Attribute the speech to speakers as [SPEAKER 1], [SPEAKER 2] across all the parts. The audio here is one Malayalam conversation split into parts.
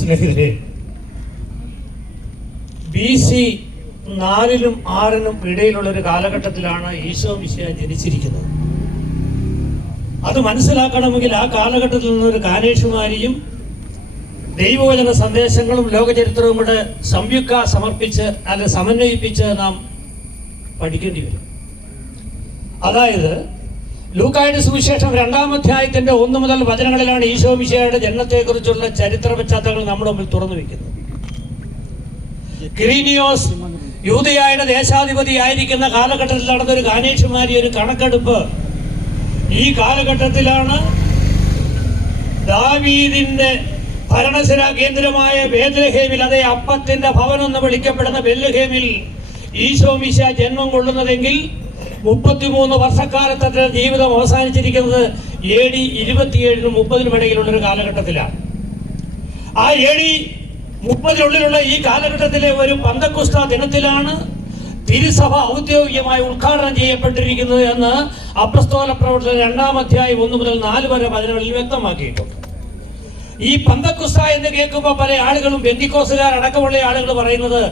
[SPEAKER 1] സ്നേഹിതരെ. ബി സി നാലിനും ആറിനും ഇടയിലുള്ള ഒരു കാലഘട്ടത്തിലാണ് ഈശോ മിശിയ ജനിച്ചിരിക്കുന്നത്. അത് മനസ്സിലാക്കണമെങ്കിൽ ആ കാലഘട്ടത്തിൽ നിന്നൊരു കാനേഷുമാരിയും ദൈവവചന സന്ദേശങ്ങളും ലോകചരിത്രവും കൂടെ സംയുക്ത സമർപ്പിച്ച് അല്ലെ സമന്വയിപ്പിച്ച് നാം പഠിക്കേണ്ടി വരും. അതായത് ലൂക്കായുടെ സുവിശേഷം രണ്ടാം അധ്യായത്തിന്റെ ഒന്ന് മുതൽ വചനങ്ങളിലാണ് ഈശോ മിശിഹയുടെ ജനനത്തെക്കുറിച്ചുള്ള ചരിത്ര പശ്ചാത്തലങ്ങൾ നമ്മുടെ മുമ്പിൽ തുറന്നു വെക്കുന്നത്. കിരീനിയോസ് യൂതയായുടെ ദേശാധിപതി ആയിരിക്കുന്ന കാലഘട്ടത്തിൽ നടന്ന ഒരു കാനേഷുമാരി ഒരു കണക്കെടുപ്പ്. ഈ കാലഘട്ടത്തിലാണ് ദാവീദിന്റെ ഭരണസിര കേന്ദ്രമായ ബേദ്ലഹേമിൽ അതേ അപ്പത്തിന്റെ ഭവനം എന്ന് വിളിക്കപ്പെടുന്ന ബെല്ലഹേമിൽ ഈശോ മിശ ജന്മം കൊള്ളുന്നതെങ്കിൽ മുപ്പത്തിമൂന്ന് വർഷക്കാലത്തെ ജീവിതം അവസാനിച്ചിരിക്കുന്നത് എ ഡി ഇരുപത്തിയേഴിനും മുപ്പതിനും ഇടയിലുള്ള ഒരു കാലഘട്ടത്തിലാണ്. ആ എ ഡി മുപ്പതിനുള്ളിലുള്ള ഈ കാലഘട്ടത്തിലെ ഒരു പന്തക്കുസ്ത ദിനത്തിലാണ് തിരുസഭ ഔദ്യോഗികമായി ഉദ്ഘാടനം ചെയ്യപ്പെട്ടിരിക്കുന്നത് എന്ന് അപ്രസ്തോല പ്രവർത്തന രണ്ടാം അധ്യായം ഒന്ന് മുതൽ നാല് വരെ പതിനുള്ളിൽ വ്യക്തമാക്കിയിട്ടുണ്ട്. ഈ പന്തക്കുസ്ത എന്ന് കേൾക്കുമ്പോൾ പല ആളുകളും ബന്ധിക്കോസുകാർ അടക്കമുള്ള ആളുകൾ പറയുന്നത്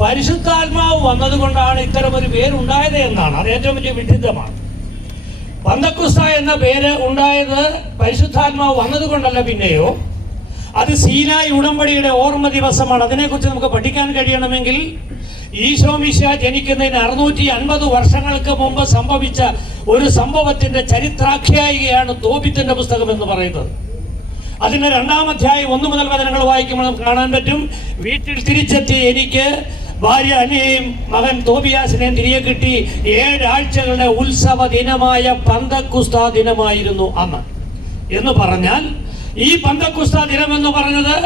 [SPEAKER 1] പരിശുദ്ധാത്മാവ് വന്നതുകൊണ്ടാണ് ഇത്തരം ഒരു പേരുണ്ടായത് എന്നാണ്. അത് ഏറ്റവും വലിയ വിഡിദ്ധമാണ് പന്തക്കുസ്ത എന്ന പേര് ഉണ്ടായത് പരിശുദ്ധാത്മാവ് വന്നതുകൊണ്ടല്ല പിന്നെയോ? അത് സീനായി ഉടമ്പടിയുടെ ഓർമ്മ ദിവസമാണ്. അതിനെക്കുറിച്ച് നമുക്ക് പഠിക്കാൻ കഴിയണമെങ്കിൽ ഈശോ മിശ ജനിക്കുന്നതിന് അറുന്നൂറ്റി അൻപത് വർഷങ്ങൾക്ക് മുമ്പ് സംഭവിച്ച ഒരു സംഭവത്തിന്റെ ചരിത്രാഖ്യായികയാണ് തോപിത്തിന്റെ പുസ്തകം എന്ന് പറയുന്നത്. അതിന്റെ രണ്ടാം ഒന്ന് മുതൽ വചനങ്ങൾ വായിക്കുമ്പോൾ കാണാൻ പറ്റും. വീട്ടിൽ തിരിച്ചെത്തി എനിക്ക് ഭാര്യ അനിയെയും മകൻ തോബിയാസിനെയും തിരികെ കിട്ടി. ഏഴാഴ്ചകളുടെ ഉത്സവ ദിനമായ പന്തക്കുസ്ത ദിനമായിരുന്നു അന്ന്. എന്ന് പറഞ്ഞാൽ ഈ പന്തക്കുസ്ത ദിനം എന്ന് പറഞ്ഞത്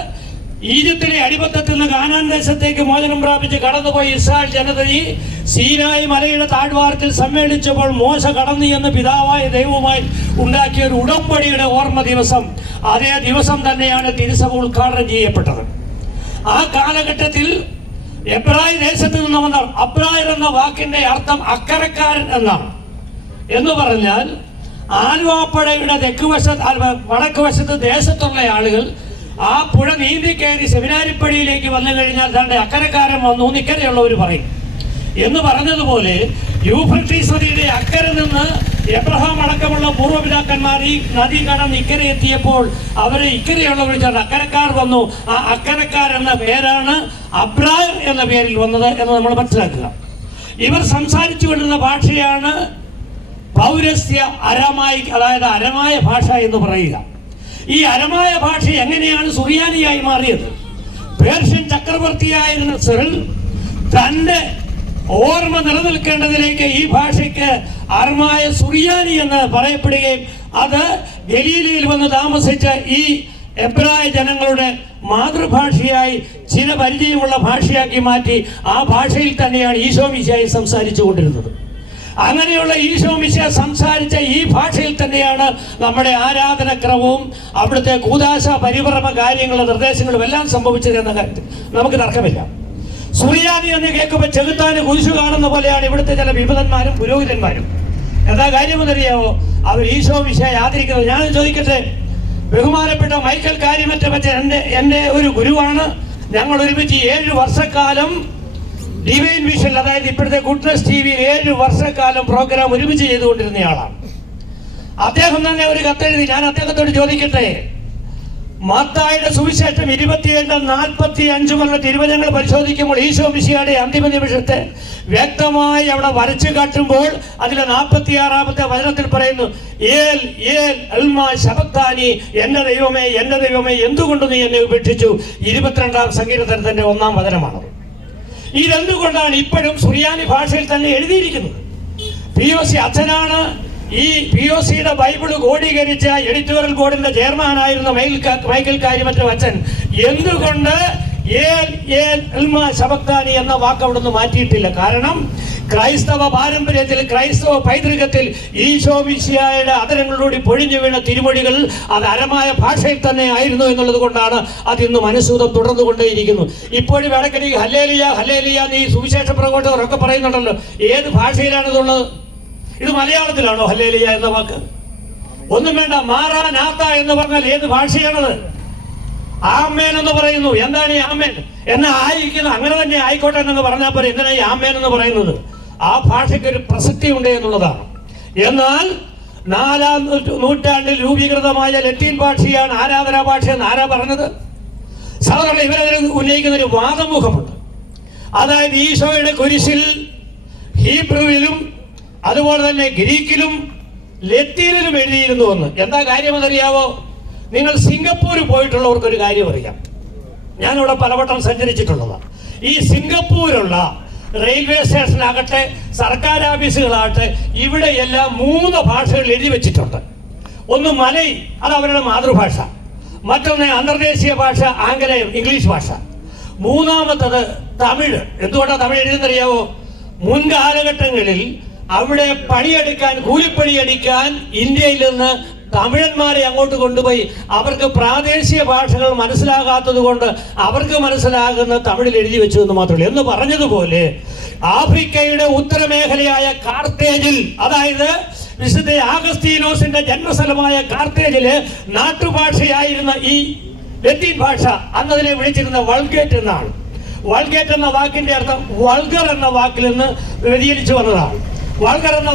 [SPEAKER 1] ഈജിപ്തിലെ അടിമത്തത്തിൽ നിന്ന് കാനാൻ ദേശത്തേക്ക് മോചനം പ്രാപിച്ച് കടന്നുപോയി ഇസ്രായേൽ ജനതയെ സീനായി മലയുടെ താഴ്വാരത്തിൽ സമ്മേളിച്ചപ്പോൾ മോശ കടന്നു എന്ന് പിതാവായ ദൈവവുമായി ഉണ്ടാക്കിയ ഒരു ഉടമ്പടിയുടെ ഓർമ്മ ദിവസം അതേ ദിവസം തന്നെയാണ് തിരുസഭ ഉദ്ഘാടനം ചെയ്യപ്പെട്ടത്. ആ കാലഘട്ടത്തിൽ എബ്രായ ദേശത്ത് നിന്ന് വന്ന അബ്രായർ എന്ന വാക്കിന്റെ അർത്ഥം അക്കരക്കാരൻ എന്നാണ്. എന്ന് പറഞ്ഞാൽ ആലുവാപ്പുഴയുടെ തെക്ക് വശത്ത് അല്ല, വടക്ക് വശത്ത് ദേശത്തുള്ള ആളുകൾ ആ പുഴ നീന്തി കയറി സെമിനാരിപ്പടിയിലേക്ക് വന്നു കഴിഞ്ഞാൽ തന്റെ അക്കരക്കാരൻ വന്നു നിക്കരയുള്ളവർ പറയും. എന്ന് പറഞ്ഞതുപോലെ യൂഫ്രട്ടീസ് നദിയുടെ അക്കരെ നിന്ന് എബ്രഹാം അടക്കമുള്ള പൂർവപിതാക്കന്മാർ ഈ നദി കടന്ന് ഇക്കരെ എത്തിയപ്പോൾ അവരെ ഇക്കരെയുള്ളവർ ചേർന്ന് അക്കരക്കാർ വന്നു. ആ അക്കരക്കാർ എന്ന പേരാണ് അബ്രായർ എന്ന പേരിൽ വന്നത് എന്ന് നമ്മൾ മനസ്സിലാക്കുക. ഇവർ സംസാരിച്ചു കൊണ്ടിരുന്ന ഭാഷയാണ് പൗരസ്യ അരമായി അതായത് അരമായ ഭാഷ എന്ന് പറയുക. ഈ അരമായ ഭാഷ എങ്ങനെയാണ് സുറിയാനിയായി മാറിയത്? പേർഷ്യൻ ചക്രവർത്തിയായിരുന്ന സിറിൽ തന്റെ ഓർമ്മ നിലനിൽക്കേണ്ടതിലേക്ക് ഈ ഭാഷയ്ക്ക് അർമായ സുറിയാനി എന്ന് പറയപ്പെടുകയും അത് ഗലീലയിൽ വന്ന് താമസിച്ച ഈ എബ്രായ ജനങ്ങളുടെ മാതൃഭാഷയായി ചില പരിചയമുള്ള ഭാഷയാക്കി മാറ്റി ആ ഭാഷയിൽ തന്നെയാണ് ഈശോ മിശായി സംസാരിച്ചു കൊണ്ടിരുന്നത്. അങ്ങനെയുള്ള ഈശോ മിശ സംസാരിച്ച ഈ ഭാഷയിൽ തന്നെയാണ് നമ്മുടെ ആരാധനക്രമവും അവിടുത്തെ കൂതാശ പരിഭ്രമ കാര്യങ്ങളും നിർദ്ദേശങ്ങളും എല്ലാം സംഭവിച്ചത് എന്ന കാര്യത്തിൽ. നമുക്ക് തർക്കമില്ല സുറിയാനി എന്ന് കേൾക്കുമ്പോൾ ചെകുത്താന് കുരിശു കാണുന്ന പോലെയാണ് ഇവിടുത്തെ ചില വിമതന്മാരും പുരോഹിതന്മാരും. എന്താ കാര്യമെന്നറിയാവോ അവർ ഈശോ മിശയെ ആദരിക്കുന്നത്. ഞാൻ ചോദിക്കട്ടെ? ബഹുമാനപ്പെട്ട മൈക്കൽ കാര്യമറ്റ പറ്റ എന്റെ എന്റെ ഒരു ഗുരുവാണ്. ഞങ്ങൾ ഒരുമിച്ച് ഏഴ് വർഷക്കാലം ഡിവൈൻ വിഷൻ അതായത് ഇപ്പോഴത്തെ ഗുഡ്നസ് ടി വിയിൽ ഏഴ് വർഷക്കാലം പ്രോഗ്രാം ഒരുമിച്ച് ചെയ്തുകൊണ്ടിരുന്നയാളാണ് അദ്ദേഹം തന്നെ ഒരു കത്തെഴുതി ഞാൻ അദ്ദേഹത്തോട് ചോദിക്കട്ടെ? മാത്തായുടെ സുവിശേഷം ഇരുപത്തിയേഴ് നാൽപ്പത്തി അഞ്ച് മുതൽ തിരുവചനങ്ങൾ പരിശോധിക്കുമ്പോൾ ഈശോ മിശിയുടെ അന്തിമ നിമിഷത്തെ വ്യക്തമായി അവിടെ വരച്ചു കാട്ടുമ്പോൾ അതിലെ നാൽപ്പത്തി ആറാമത്തെ വചനത്തിൽ പറയുന്നു ഏൽ ഏൽ അൽമാ എന്റെ ദൈവമേ എന്റെ ദൈവമേ എന്തുകൊണ്ട് നീ എന്നെ ഉപേക്ഷിച്ചു? ഇരുപത്തിരണ്ടാം സങ്കീർത്തനത്തിന്റെ ഒന്നാം വചനമാണ്. ഇതെന്തുകൊണ്ടാണ് ഇപ്പോഴും സുറിയാനി ഭാഷയിൽ തന്നെ എഴുതിയിരിക്കുന്നത്? പി ഒ സി അച്ഛനാണ് ഈ പി ഒ സിയുടെ ബൈബിൾ ക്രോഡീകരിച്ച എഡിറ്റോറിയൽ ബോർഡിന്റെ ചെയർമാനായിരുന്ന മൈക്കൽ കാര്യമറ്റ അച്ഛൻ എന്തുകൊണ്ട് ശബക്താനി എന്ന വാക്ക് അവിടുന്ന് മാറ്റിയിട്ടില്ല? കാരണം ക്രൈസ്തവ പാരമ്പര്യത്തിൽ ക്രൈസ്തവ പൈതൃകത്തിൽ ഈശോ മിശിഹായുടെ അതരങ്ങളിലൂടെ പൊഴിഞ്ഞു വീണ തിരുമൊഴികൾ അത് അരമായ ഭാഷയിൽ തന്നെ ആയിരുന്നു എന്നുള്ളത് കൊണ്ടാണ് അത് ഇന്ന് മനസ്സൂതം തുടർന്നുകൊണ്ടേയിരിക്കുന്നു. ഇപ്പോഴും ഇടയ്ക്കിടയ്ക്ക് ഹല്ലേലിയ ഹല്ലേലിയ നീ സുവിശേഷ പ്രകോട്ടവരൊക്കെ പറയുന്നുണ്ടല്ലോ. ഏത് ഭാഷയിലാണ് ഇതുള്ളത് ഇത് മലയാളത്തിലാണോ? ഹല്ലേലിയ എന്ന വാക്ക്. ഒന്നും വേണ്ട മാറാനാത്ത എന്ന് പറഞ്ഞാൽ ഏത് ഭാഷയാണത്? ആമേൻ എന്ന് പറയുന്നു. എന്താണ് ഈ ആമേൻ? എന്നെ ആയിരിക്കുന്നു അങ്ങനെ തന്നെ ആയിക്കോട്ടെ എന്ന് പറഞ്ഞാൽ പോലെ എന്തിനാ ഈ ആമേൻ എന്ന് പറയുന്നത്? ആ ഭാഷയ്ക്ക് ഒരു പ്രസക്തി ഉണ്ട് എന്നുള്ളതാണ്. എന്നാൽ നാലാം നൂറ്റ- നൂറ്റാണ്ടിൽ രൂപീകൃതമായ ലത്തീൻ ഭാഷയാണ് ആരാധനാ ഭാഷ എന്ന് ആരാ പറഞ്ഞത്? സാധാരണ ഇവരതിന് ഉന്നയിക്കുന്ന ഒരു വാദമുഖമുണ്ട്. അതായത് ഈശോയുടെ കുരിശിൽ ഹീബ്രുവിലും അതുപോലെ തന്നെ ഗ്രീക്കിലും ലത്തീനിലും എഴുതിയിരുന്നു എന്ന് എന്താ കാര്യമെന്നറിയാവോ നിങ്ങൾ സിംഗപ്പൂർ പോയിട്ടുള്ളവർക്ക് ഒരു കാര്യം അറിയാം. ഞാനിവിടെ പലവട്ടം സഞ്ചരിച്ചിട്ടുള്ളതാണ് ഈ സിംഗപ്പൂരുള്ള റെയിൽവേ സ്റ്റേഷനാകട്ടെ സർക്കാർ ഓഫീസുകളാകട്ടെ ഇവിടെ എല്ലാം മൂന്ന് ഭാഷകൾ എഴുതി വെച്ചിട്ടുണ്ട്. ഒന്ന് മലൈ അത് അവരുടെ മാതൃഭാഷ. മറ്റൊന്ന് അന്തർദേശീയ ഭാഷ ആംഗലേയം ഇംഗ്ലീഷ് ഭാഷ. മൂന്നാമത്തത് തമിഴ്. എന്തുകൊണ്ടാണ് തമിഴ് എഴുതുന്നറിയാവോ മുൻകാലഘട്ടങ്ങളിൽ അവിടെ പണിയെടുക്കാൻ കൂലിപ്പണിയെടുക്കാൻ ഇന്ത്യയിൽ നിന്ന് തമിഴന്മാരെ അങ്ങോട്ട് കൊണ്ടുപോയി. അവർക്ക് പ്രാദേശിക ഭാഷകൾ മനസ്സിലാകാത്തത് കൊണ്ട് അവർക്ക് മനസ്സിലാകുന്ന തമിഴിൽ എഴുതി വെച്ചു എന്ന് മാത്രമല്ല എന്ന് പറഞ്ഞതുപോലെ ആഫ്രിക്കയുടെ ഉത്തരമേഖലയായ കാർത്തേജിൽ അതായത് വിശുദ്ധ ആഗസ്തീനോസിന്റെ ജന്മസ്ഥലമായ കാർത്തേജിൽ നാട്ടുഭാഷയായിരുന്ന ഈ ലത്തീൻ ഭാഷ അന്നതിനെ വിളിച്ചിരുന്ന വൾഗേറ്റ് എന്നാണ്. വൾഗേറ്റ് എന്ന വാക്കിന്റെ അർത്ഥം വൾഗർ എന്ന വാക്കിൽ നിന്ന് വ്യതിചലിച്ചു വന്നതാണ്. വൾഗർ എന്ന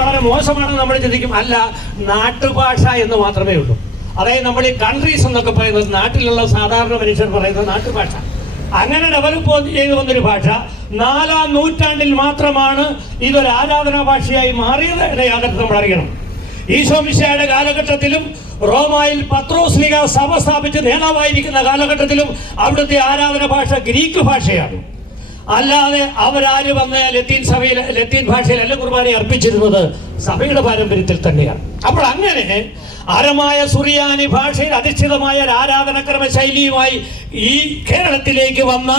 [SPEAKER 1] വളരെ മോശമാണ് നമ്മൾ ചിന്തിക്കും. അല്ല നാട്ടുഭാഷ എന്ന് മാത്രമേ ഉള്ളൂ. അതായത് നമ്മൾ ഈ കൺട്രീസ് എന്നൊക്കെ പറയുന്നത് നാട്ടിലുള്ള സാധാരണ മനുഷ്യർ പറയുന്നത് നാട്ടുഭാഷ. അങ്ങനെ ഡെവലപ്പ് ചെയ്തു വന്നൊരു ഭാഷ. നാലാം നൂറ്റാണ്ടിൽ മാത്രമാണ് ഇതൊരു ആരാധനാ ഭാഷയായി മാറിയത് എന്ന യാഥാർത്ഥ്യം നമ്മൾ അറിയണം. ഈശോമിശയുടെ കാലഘട്ടത്തിലും റോമായിൽ പത്രോസ്ലിക സഭ സ്ഥാപിച്ച് നേതാവായിരിക്കുന്ന കാലഘട്ടത്തിലും അവിടുത്തെ ആരാധന ഭാഷ ഗ്രീക്ക് ഭാഷയാണ്. അല്ലാതെ അവരാര് വന്ന് ലത്തീൻ സഭയിൽ ലത്തീൻ ഭാഷയിൽ അല്ല കുർബാന അർപ്പിച്ചിരുന്നത് സഭയുടെ പാരമ്പര്യത്തിൽ തന്നെയാണ്. അപ്പോൾ അങ്ങനെ അരമായ സുറിയാനി ഭാഷയിൽ അധിഷ്ഠിതമായ ഒരു ആരാധനക്രമ ശൈലിയുമായി ഈ കേരളത്തിലേക്ക് വന്ന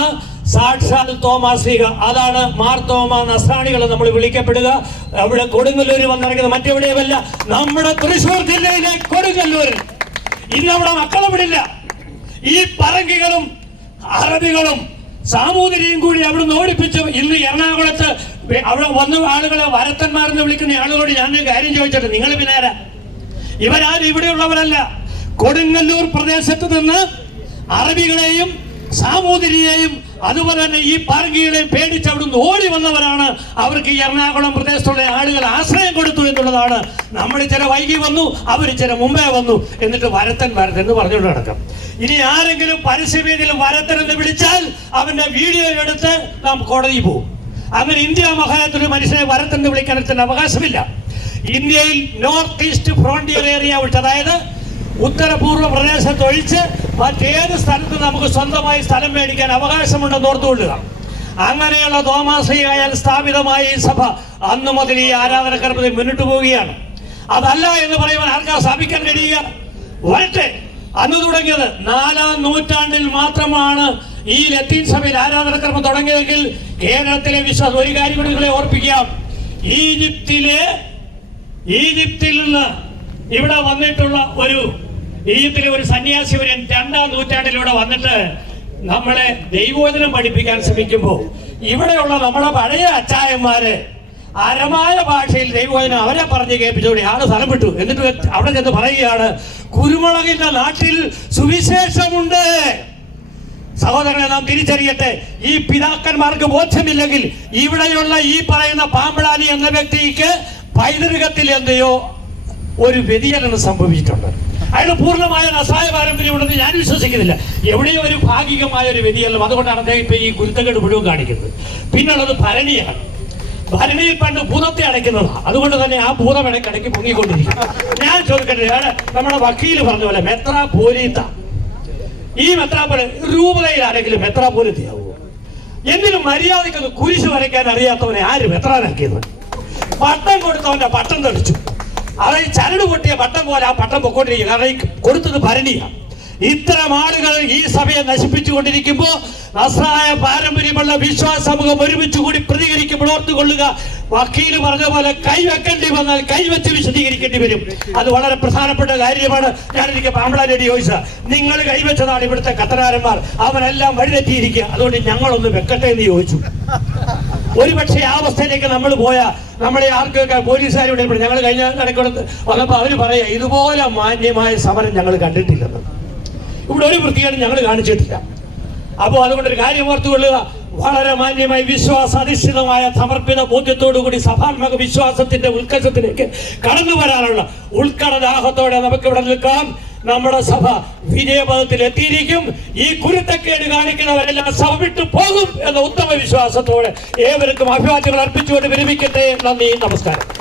[SPEAKER 1] സാക്ഷാൽ തോമാശ്രീക അതാണ് മാർ തോമ നസ്രാണികൾ നമ്മൾ വിളിക്കപ്പെടുക. അവിടെ കൊടുങ്ങല്ലൂർ വന്നിറങ്ങുന്നത് മറ്റെവിടെയുമല്ല നമ്മുടെ തൃശ്ശൂർ ജില്ലയിലെ കൊടുങ്ങല്ലൂർ ഇന്ന് അവിടെ മക്കളെ വിടില്ല. ഈ പറങ്കികളും അറബികളും സാമൂതിരിയും കൂടി അവിടുന്ന് ഓടിപ്പിച്ച്. ഇന്ന് എറണാകുളത്ത് അവിടെ വന്ന ആളുകളെ വരത്തന്മാരെന്ന് വിളിക്കുന്ന ആളുകളോട് ഞാൻ കാര്യം ചോദിച്ചിട്ട് നിങ്ങൾ പിന്നെ ആരാ? ഇവരാരും ഇവിടെയുള്ളവരല്ല. കൊടുങ്ങല്ലൂർ പ്രദേശത്ത് നിന്ന് അറബികളെയും സാമൂതിരിയെയും അതുപോലെ തന്നെ ഈ പാർഗികളെയും പേടിച്ച് അവിടുന്ന് ഓടി വന്നവരാണ്. അവർക്ക് എറണാകുളം പ്രദേശത്തുള്ള ആളുകൾ ആശ്രയം കൊടുത്തു എന്നുള്ളതാണ്. നമ്മൾ ചില വൈകി വന്നു അവർ ചില മുമ്പേ വന്നു എന്നിട്ട് വരത്തൻ വരത്തൻ എന്ന് പറഞ്ഞുകൊണ്ട് നടക്കാം. ഇനി ആരെങ്കിലും പരസ്യവേദിയിൽ വരത്തൻ എന്ന് വിളിച്ചാൽ അവന്റെ വീഡിയോ എടുത്ത് നാം കോടതിയിൽ പോകും അങ്ങനെ ഇന്ത്യ മഹാരാജ്യത്തിൽ ഒരു മനുഷ്യനെ വരത്തൻ എന്ന് വിളിക്കാൻ അവകാശമില്ല. ഇന്ത്യയിൽ നോർത്ത് ഈസ്റ്റ് ഫ്രോണ്ടിയർ ഏരിയ വിട്ട് അതായത് ഉത്തരപൂർവ പ്രദേശത്ത് ഒഴിച്ച് മറ്റേത് സ്ഥലത്ത് നമുക്ക് സ്വന്തമായി സ്ഥലം മേടിക്കാൻ അവകാശമുണ്ടെന്ന് ഓർത്തുകൊള്ളുക. അങ്ങനെയുള്ള തോമാശ്രീയായാൽ സ്ഥാപിതമായ ഈ സഭ അന്ന് മുതൽ ഈ ആരാധനക്രമത്തിൽ മുന്നിട്ട് പോവുകയാണ്. അതല്ല എന്ന് പറയുവാൻ ആർക്കാ സ്ഥാപിക്കാൻ കഴിയുക? വരട്ടെ. അന്ന് തുടങ്ങിയത് നാലാം നൂറ്റാണ്ടിൽ മാത്രമാണ് ഈ ലത്തീൻ സഭയിൽ ആരാധനക്രമം തുടങ്ങിയതെങ്കിൽ കേരളത്തിലെ വിശ്വാസം ഒരു കാര്യം കൂടി നിങ്ങളെ ഓർപ്പിക്കാം. ഈജിപ്തിലെ ഈജിപ്തിൽ നിന്ന് ഇവിടെ വന്നിട്ടുള്ള ഒരു ഈജിപ്തിലെ ഒരു സന്യാസി ഒരു രണ്ടാം നൂറ്റാണ്ടിലൂടെ വന്നിട്ട് നമ്മളെ ദൈവോചനം പഠിപ്പിക്കാൻ ശ്രമിക്കുമ്പോൾ ഇവിടെയുള്ള നമ്മുടെ പഴയ അച്ചായന്മാര് അരമായ ഭാഷയിൽ ദൈവവചനം അവരെ പറഞ്ഞ് കേൾപ്പിച്ചോടി ആൾ സ്ഥലം വിട്ടു. എന്നിട്ട് അവിടെ ചെന്ന് പറയുകയാണ് കുരുമുളകിന്റെ നാട്ടിൽ സുവിശേഷമുണ്ട്. സഹോദരനെ നാം തിരിച്ചറിയട്ടെ ഈ പിതാക്കന്മാർക്ക് ബോധ്യമില്ലെങ്കിൽ ഇവിടെയുള്ള ഈ പറയുന്ന പാമ്പളാനി എന്ന വ്യക്തിക്ക് പൈതൃകത്തിൽ എന്തെയോ ഒരു വ്യതിചലനം സംഭവിച്ചിട്ടുണ്ട്. അയാൾ പൂർണമായ നസായ പാരമ്പര്യം ഉണ്ടെന്ന് ഞാൻ വിശ്വസിക്കുന്നില്ല. എവിടെയോ ഒരു ഭാഗികമായ ഒരു വ്യതിയല്ലോ അതുകൊണ്ടാണ് അദ്ദേഹം ഇപ്പൊ ഈ ഗുരുത്തക്കേട് മുഴുവൻ കാണിക്കുന്നത്. പിന്നുള്ളത് ഭരണിയാണ്. ഭരണിയിൽ പണ്ട് ഭൂതത്തെ അടയ്ക്കുന്നതാണ് അതുകൊണ്ട് തന്നെ ആ ഭൂതം ഇടയ്ക്കിടയ്ക്ക് പൊങ്ങിക്കൊണ്ടിരിക്കും ഞാൻ ചോദിക്കട്ടെ നമ്മുടെ വക്കീൽ പറഞ്ഞ പോലെ മെത്ര പോലീത്ത ഈ മെത്രാപ്പൊലി രൂപതയിൽ ആരെങ്കിലും മെത്രാപ്പൊലിത്തയാവുമോ എന്തിനും മര്യാദയ്ക്കൊന്ന് കുരിശ് വരയ്ക്കാൻ അറിയാത്തവനെ ആര് മെത്രാനാക്കിയത് പട്ടം കൊടുത്തവന്റെ പട്ടം തെറിച്ചു. അത് ചരട് പൊട്ടിയ പട്ടം പോലെ ആ പട്ടം പൊക്കോണ്ടിരിക്കും കാരണം കൊടുത്തത് ഭരണിയാണ് ഇത്തരം ആളുകൾ ഈ സഭയെ നശിപ്പിച്ചുകൊണ്ടിരിക്കുമ്പോൾ നസ്രായ പാരമ്പര്യമുള്ള വിശ്വാസ സമൂഹം ഒരുമിച്ച് കൂടി പ്രതികരിക്കുമ്പോൾ ഓർത്തുകൊള്ളുക വക്കീൽ പറഞ്ഞ പോലെ കൈവെക്കേണ്ടി വന്നാൽ കൈവച്ച് വിശദീകരിക്കേണ്ടി വരും. അത് വളരെ പ്രധാനപ്പെട്ട കാര്യമാണ്. ഞാൻ എനിക്ക് പാമ്പളാരടി ചോദിച്ചത്. നിങ്ങൾ കൈവച്ചതാണ് ഇവിടുത്തെ കത്തനാരന്മാർ. അവരെല്ലാം വഴിതെറ്റിയിരിക്കുക. അതുകൊണ്ട് ഞങ്ങളൊന്ന് വെക്കട്ടെ എന്ന് ചോദിച്ചു. ഒരുപക്ഷെ ആ അവസ്ഥയിലേക്ക് നമ്മൾ പോയാൽ നമ്മളെ ആർക്കൊക്കെ പോലീസുകാരുടെ ഞങ്ങൾ കഴിഞ്ഞ കണക്കെടുത്ത് വന്നപ്പോൾ അവർ പറയാ ഇതുപോലെ മാന്യമായ സമരം ഞങ്ങൾ കണ്ടിട്ടില്ലെന്ന്. ഇവിടെ ഒരു വൃത്തികേട് ഞങ്ങൾ കാണിച്ചിട്ടില്ല. അപ്പോൾ അതുകൊണ്ടൊരു കാര്യം ഓർത്തുകൊള്ളുക വളരെ മാന്യമായി വിശ്വാസാധിഷ്ഠിതമായ സമർപ്പിത ബോധ്യത്തോടുകൂടി സഭാത്മക വിശ്വാസത്തിന്റെ ഉത്കർഷത്തിലേക്ക് കടന്നു വരാനുള്ള ഉൾക്കടദാഹത്തോടെ നമുക്ക് ഇവിടെ നിൽക്കാം. നമ്മുടെ സഭ വിജയപഥത്തിൽ എത്തിയിരിക്കും ഈ കുരുത്തക്കേട് കാണിക്കുന്നവരെല്ലാം സഭ വിട്ടു പോകും എന്ന ഉത്തമ വിശ്വാസത്തോടെ ഏവർക്കും അഭിവാദ്യങ്ങൾ അർപ്പിച്ചുകൊണ്ട് വിരമിക്കട്ടെ. നന്ദി നമസ്കാരം.